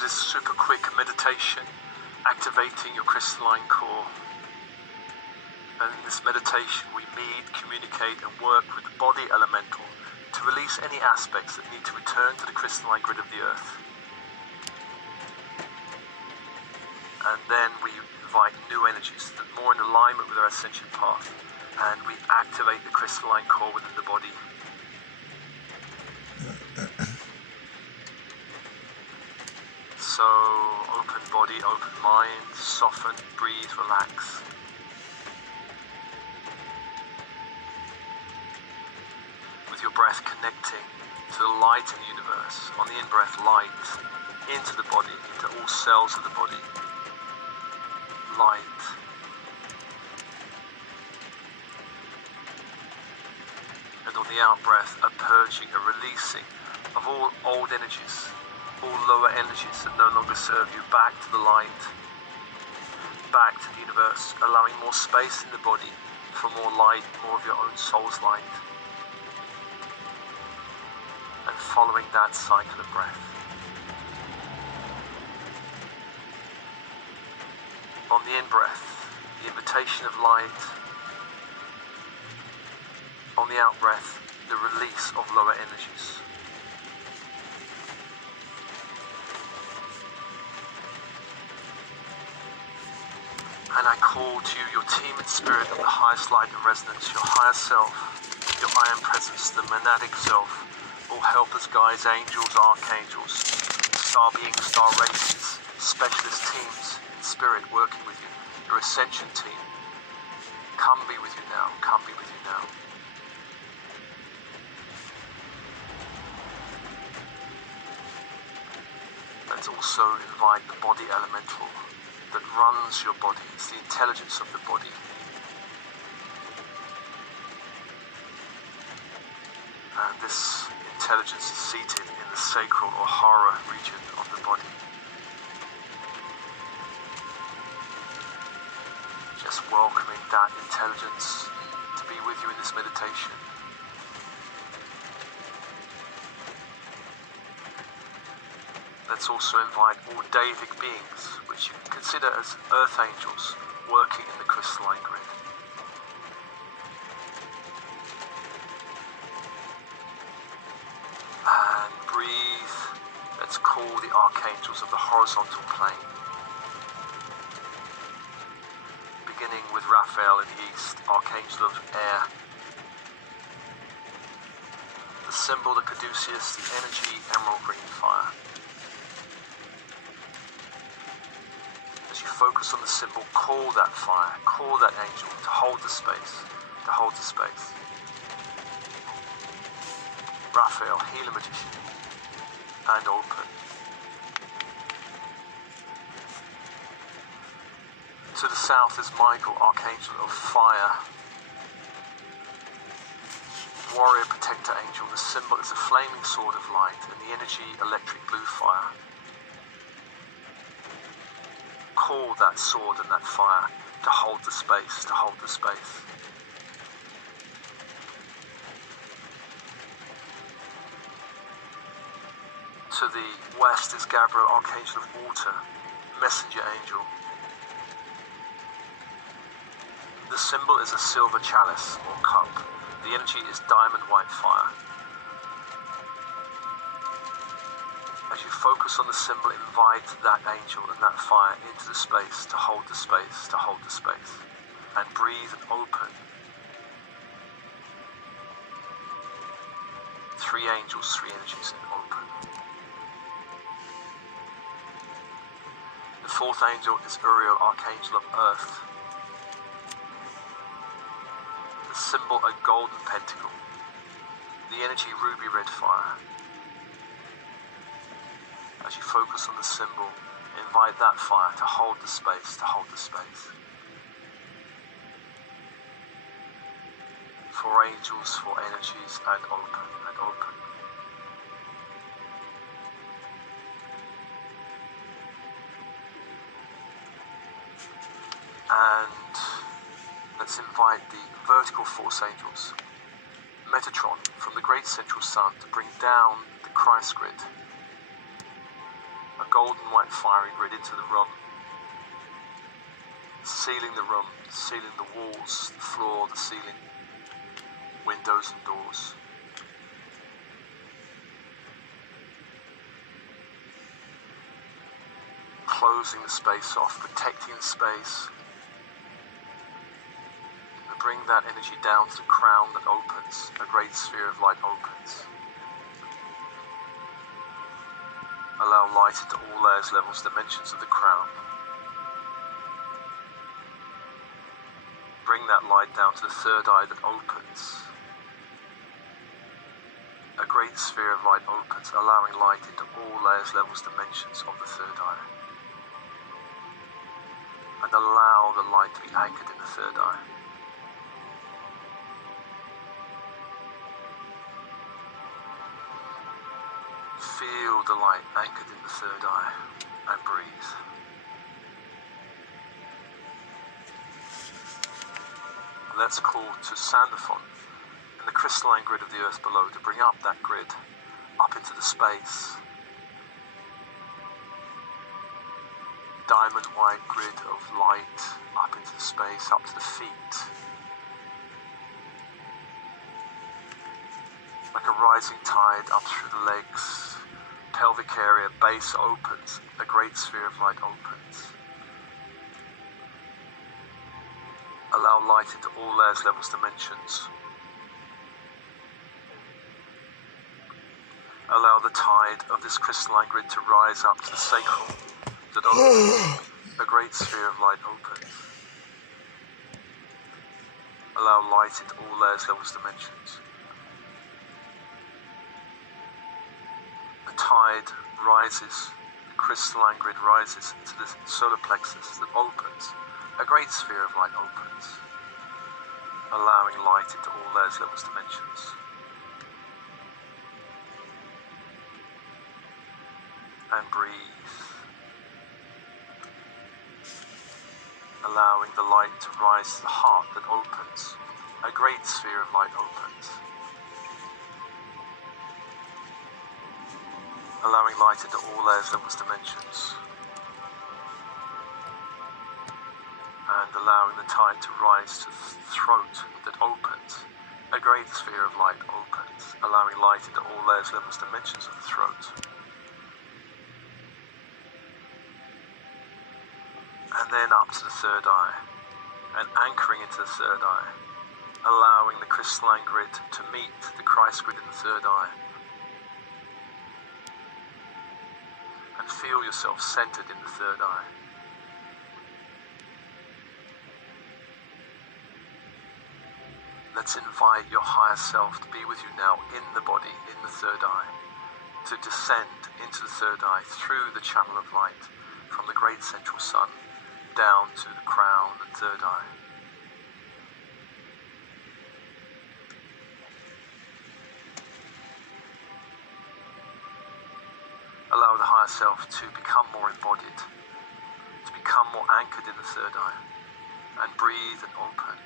to this super quick meditation, activating your crystalline core. And in this meditation, we meet, communicate, and work with the body elemental to release any aspects that need to return to the crystalline grid of the earth. And then we invite new energies that are more in alignment with our ascension path. And we activate the crystalline core within the body. So, open body, open mind, soften, breathe, relax. With your breath connecting to the light in the universe. On the in-breath, light into the body, into all cells of the body. Light. And on the out-breath, a purging, a releasing of all old energies, all lower energies that no longer serve you, back to the light, back to the universe, allowing more space in the body for more light, more of your own soul's light. And following that cycle of breath. On the in-breath, the invitation of light. On the out-breath, the release of lower energies. And I call to you, your team in spirit of the highest light and resonance, your higher self, your I am presence, the monadic self, all helpers, guides, angels, archangels, star beings, star races, specialist teams in spirit working with you, your ascension team. Come be with you now, come be with you now. Let's also invite the body elemental that runs your body. It's the intelligence of the body. And this intelligence is seated in the sacral or hara region of the body. Just welcoming that intelligence to be with you in this meditation. Let's also invite all deific beings, which you can consider as earth angels, working in the crystalline grid. And breathe. Let's call the archangels of the horizontal plane. Beginning with Raphael in the east, archangel of air. The symbol, the caduceus, the energy, emerald green fire. As you focus on the symbol, call that fire, call that angel to hold the space, to hold the space. Raphael, healer magician, and open. To the south is Michael, archangel of fire. Warrior protector angel, the symbol is a flaming sword of light, and the energy, electric blue fire. Call that sword and that fire to hold the space, to hold the space. To the west is Gabriel, archangel of water, messenger angel. The symbol is a silver chalice or cup. The energy is diamond white fire. As you focus on the symbol, invite that angel and that fire into the space, to hold the space, to hold the space. And breathe and open. 3 angels, 3 energies, and open. The 4th angel is Uriel, archangel of earth. The symbol, a golden pentacle. The energy, ruby red fire. As you focus on the symbol, invite that fire to hold the space, to hold the space. 4 angels, 4 energies, and open, and open. And let's invite the vertical force angels, Metatron, from the great central sun to bring down the Christ grid. A golden white fiery grid into the room, sealing the room, sealing the walls, the floor, the ceiling, windows and doors. Closing the space off, protecting the space. And bring that energy down to the crown that opens, a great sphere of light opens. Allow light into all layers, levels, dimensions of the crown. Bring that light down to the third eye that opens. A great sphere of light opens, allowing light into all layers, levels, dimensions of the third eye. And allow the light to be anchored in the third eye. Feel the light anchored in the third eye and breathe. Let's call to Sandalphon in the crystalline grid of the earth below to bring up that grid up into the space. Diamond white grid of light up into the space, up to the feet. Like a rising tide up through the legs, pelvic area, base opens, a great sphere of light opens. Allow light into all layers, levels, dimensions. Allow the tide of this crystalline grid to rise up to the sacral that opens, a great sphere of light opens. Allow light into all layers, levels, dimensions. The tide rises, the crystalline grid rises into the solar plexus that opens, a great sphere of light opens, allowing light into all layers, levels, dimensions. And breathe. Allowing the light to rise to the heart that opens, a great sphere of light opens. Allowing light into all layers, levels, dimensions. And allowing the tide to rise to the throat that opens, a great sphere of light opens, allowing light into all layers, levels, dimensions of the throat. And then up to the third eye, and anchoring into the third eye, allowing the crystalline grid to meet the Christ grid in the third eye. And feel yourself centered in the third eye. Let's invite your higher self to be with you now in the body, in the third eye, to descend into the third eye through the channel of light from the great central sun down to the crown and third eye. Allow the higher self to become more embodied, to become more anchored in the third eye, and breathe and open.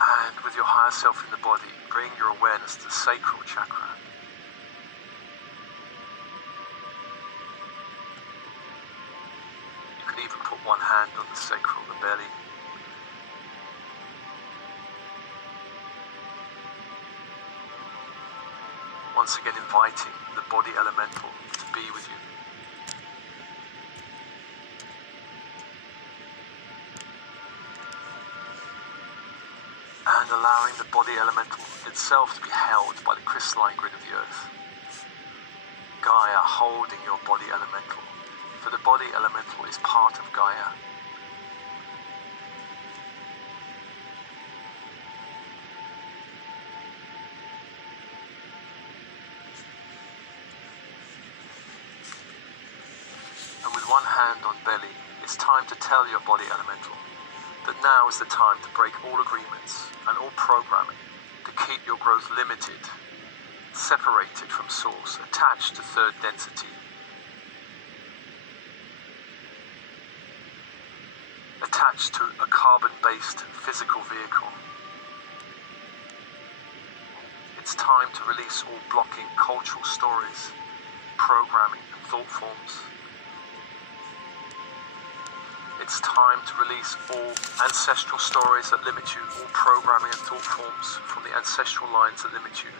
And with your higher self in the body, bring your awareness to the sacral chakra. You can even put one hand on the sacral, the belly. Once again inviting the body elemental to be with you. And allowing the body elemental itself to be held by the crystalline grid of the earth. Gaia holding your body elemental, for the body elemental is part of Gaia. And with one hand on belly, it's time to tell your body elemental that now is the time to break all agreements and all programming to keep your growth limited, separated from source, attached to third density. attached to a carbon-based physical vehicle. It's time to release all blocking cultural stories, programming and thought forms. It's time to release all ancestral stories that limit you, all programming and thought forms from the ancestral lines that limit you.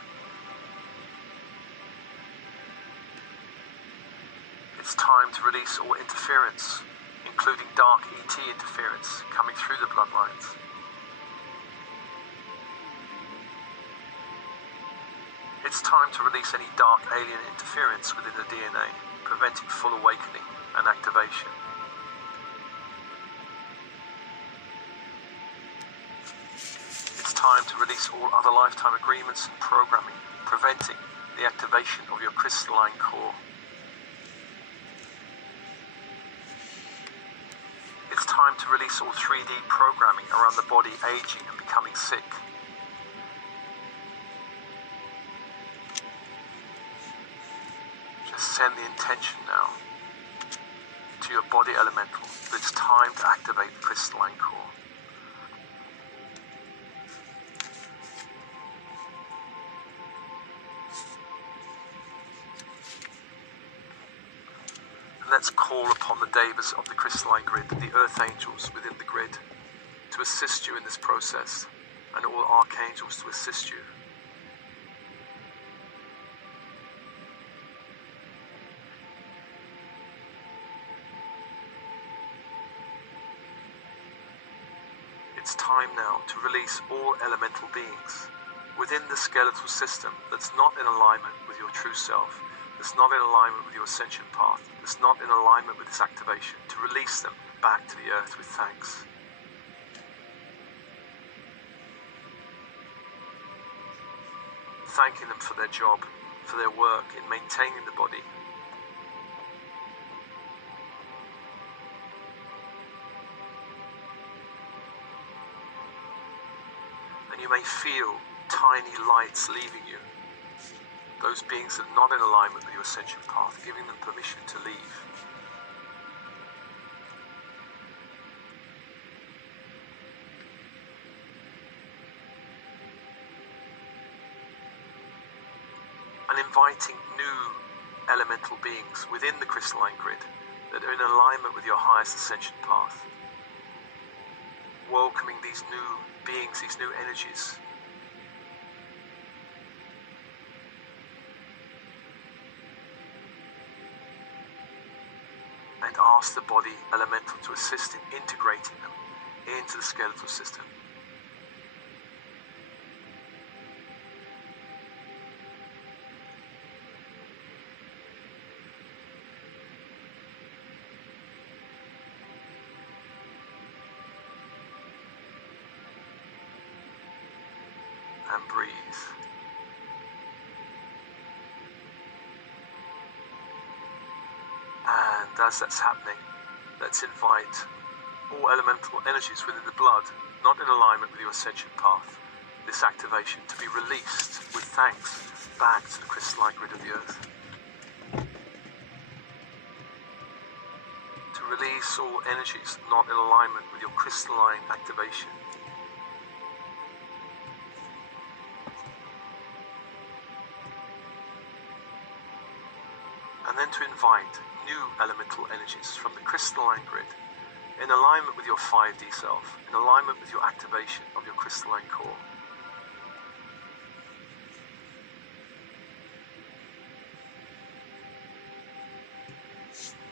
It's time to release all interference, including dark ET interference coming through the bloodlines. It's time to release any dark alien interference within the DNA, preventing full awakening and activation. It's time to release all other lifetime agreements and programming, preventing the activation of your crystalline core. It's time to release all 3D programming around the body aging and becoming sick. Just send the intention now to your body elemental that it's time to activate the crystalline core. Let's call upon the devas of the crystalline grid, the earth angels within the grid, to assist you in this process, and all archangels to assist you. It's time now to release all elemental beings within the skeletal system that's not in alignment with your true self, that's not in alignment with your ascension path, that's not in alignment with this activation, to release them back to the earth with thanks. Thanking them for their job, for their work in maintaining the body. And you may feel tiny lights leaving you. Those beings that are not in alignment with your ascension path, giving them permission to leave. And inviting new elemental beings within the crystalline grid that are in alignment with your highest ascension path. Welcoming these new beings, these new energies. And ask the body elemental to assist in integrating them into the skeletal system. And breathe. And as that's happening, let's invite all elemental energies within the blood, not in alignment with your ascension path, this activation to be released with thanks back to the crystalline grid of the earth. To release all energies not in alignment with your crystalline activation. And then to invite new elemental energies from the crystalline grid in alignment with your 5D self, in alignment with your activation of your crystalline core.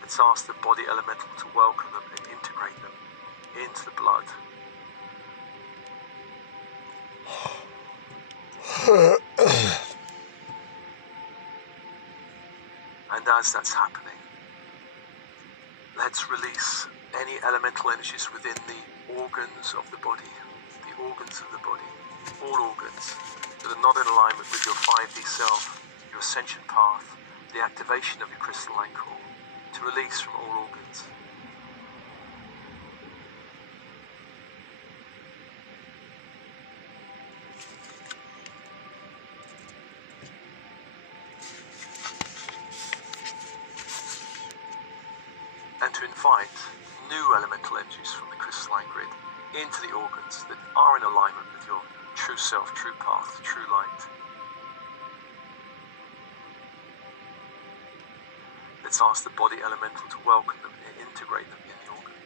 Let's ask the body elemental to welcome them and integrate them into the blood. And as that's happening, let's release any elemental energies within the organs of the body, all organs that are not in alignment with your 5D self, your ascension path, the activation of your crystalline core, to release from all organs. And to invite new elemental energies from the crystalline grid into the organs that are in alignment with your true self, true path, true light. Let's ask the body elemental to welcome them and integrate them in the organ.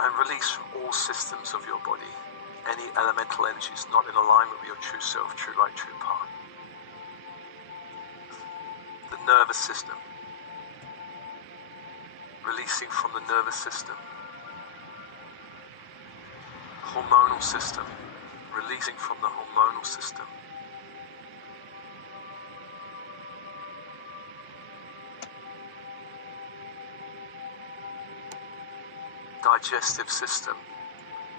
And release from all systems of your body any elemental energies not in alignment with your true self, true light, true path. The nervous system. Releasing from the nervous system. Hormonal system. Releasing from the hormonal system. Digestive system,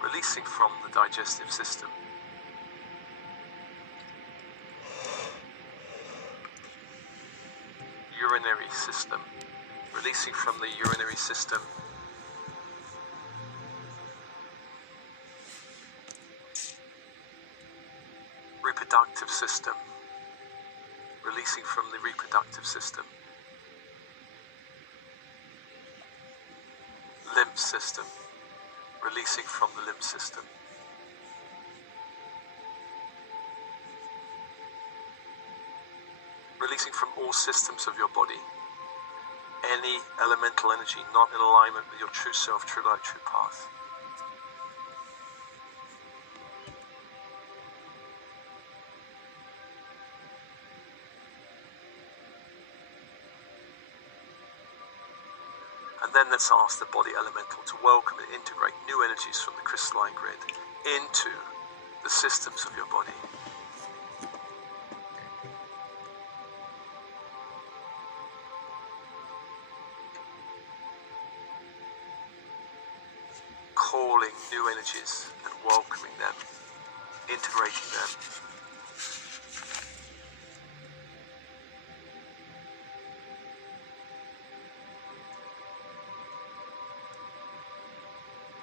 releasing from the digestive system. Urinary system, releasing from the urinary system. Reproductive system, releasing from the reproductive system. Lymph system, releasing from the lymph system. Releasing from all systems of your body any elemental energy not in alignment with your true self, true light, true path. And then let's ask the body elemental to welcome and integrate new energies from the crystalline grid into the systems of your body. Calling new energies and welcoming them, integrating them.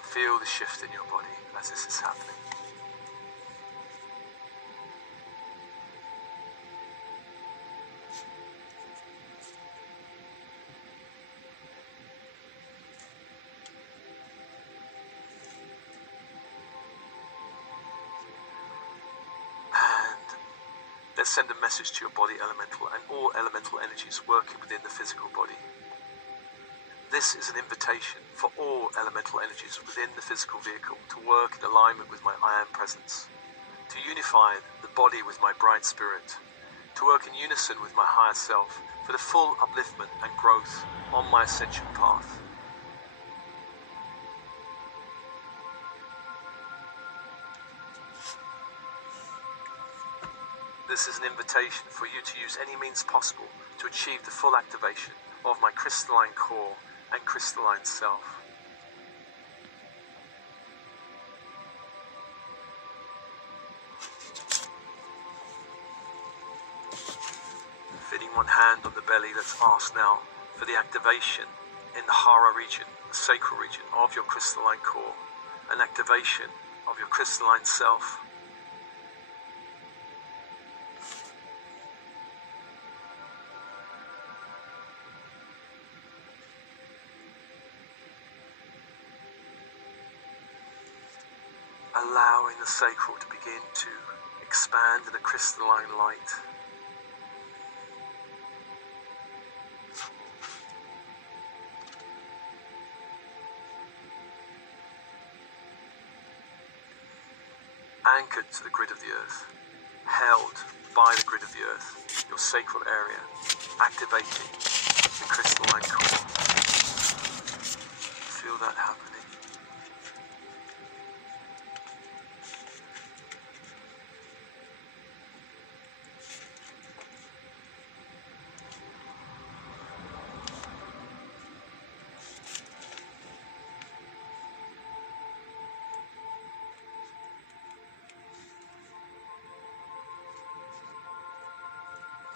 Feel the shift in your body as this is happening. And let's send a message to your body elemental and all elemental energies working within the physical body. This is an invitation for all elemental energies within the physical vehicle to work in alignment with my I Am presence, to unify the body with my bright spirit, to work in unison with my higher self for the full upliftment and growth on my ascension path. This is an invitation for you to use any means possible to achieve the full activation of my crystalline core and crystalline self. Fitting one hand on the belly, let's ask now for the activation in the Hara region, the sacral region of your crystalline core, an activation of your crystalline self. Allowing the sacral to begin to expand in a crystalline light. Anchored to the grid of the earth, held by the grid of the earth, your sacral area, activating the crystalline core. Feel that happening.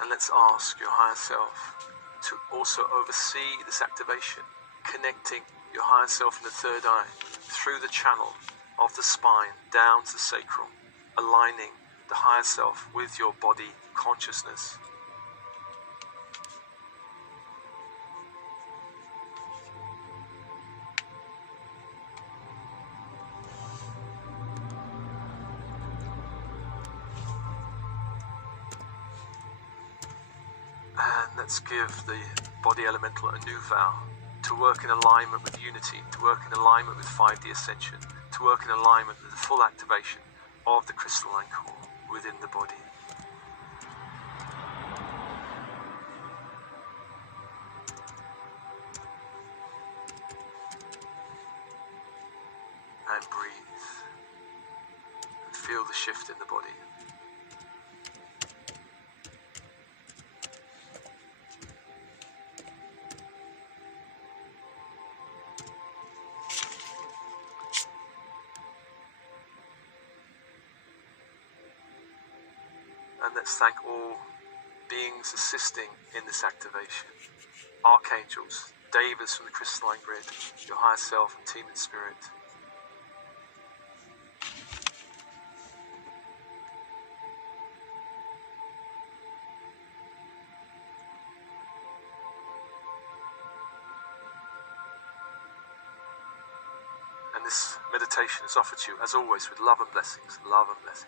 And let's ask your higher self to also oversee this activation, connecting your higher self in the third eye through the channel of the spine down to the sacral, aligning the higher self with your body consciousness. And let's give the body elemental a new vow to work in alignment with unity, to work in alignment with 5D ascension, to work in alignment with the full activation of the crystalline core within the body. And breathe. And feel the shift in the body. And let's thank all beings assisting in this activation. Archangels, Devas from the crystalline grid, your higher self and team in spirit. And this meditation is offered to you, as always, with love and blessings, love and blessings.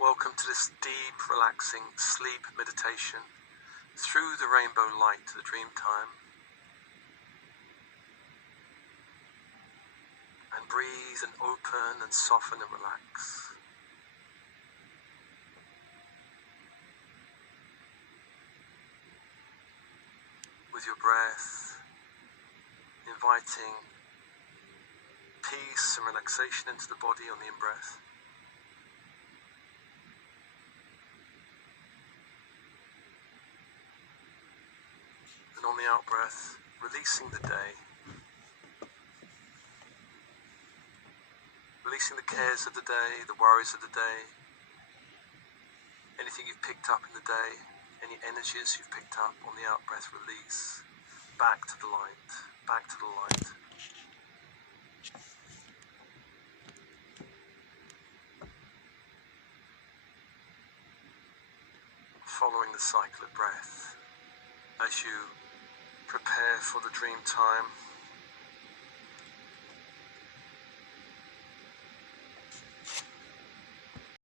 Welcome to this deep, relaxing sleep meditation through the rainbow light to the dream time. And breathe and open and soften and relax. With your breath, inviting peace and relaxation into the body on the in-breath. And on the out-breath, releasing the day. Releasing the cares of the day, the worries of the day. Anything you've picked up in the day, any energies you've picked up on the out-breath, release. Back to the light, back to the light. Following the cycle of breath as you prepare for the dream time.